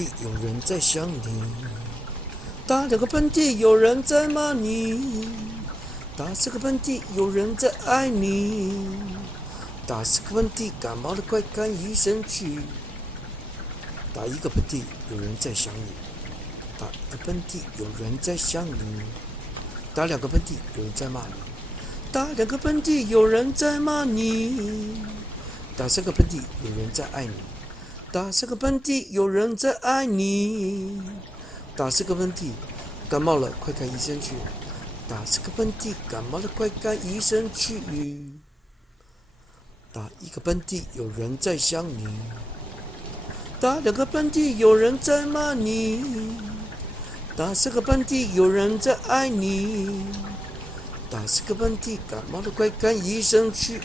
嚏，有人在想你；打两个喷嚏，有人在骂你；打四个喷嚏，有人在爱你；打四个喷嚏，感冒了快看医生去；打一个喷嚏，有人在想你；打一个喷嚏，有人在想你；打两个喷嚏，有人在骂你；打两个喷嚏，有人在骂你；打三个喷嚏，有人在爱你；打四个喷嚏，有人在爱你；打四个喷嚏，感冒了快看医生去；打四个喷嚏，感冒了快看医生去；打一个喷嚏，有人在想你；打两个喷嚏，有人在骂你；打四个喷嚏，有人在爱你；打四个喷嚏，感冒了快看医生去。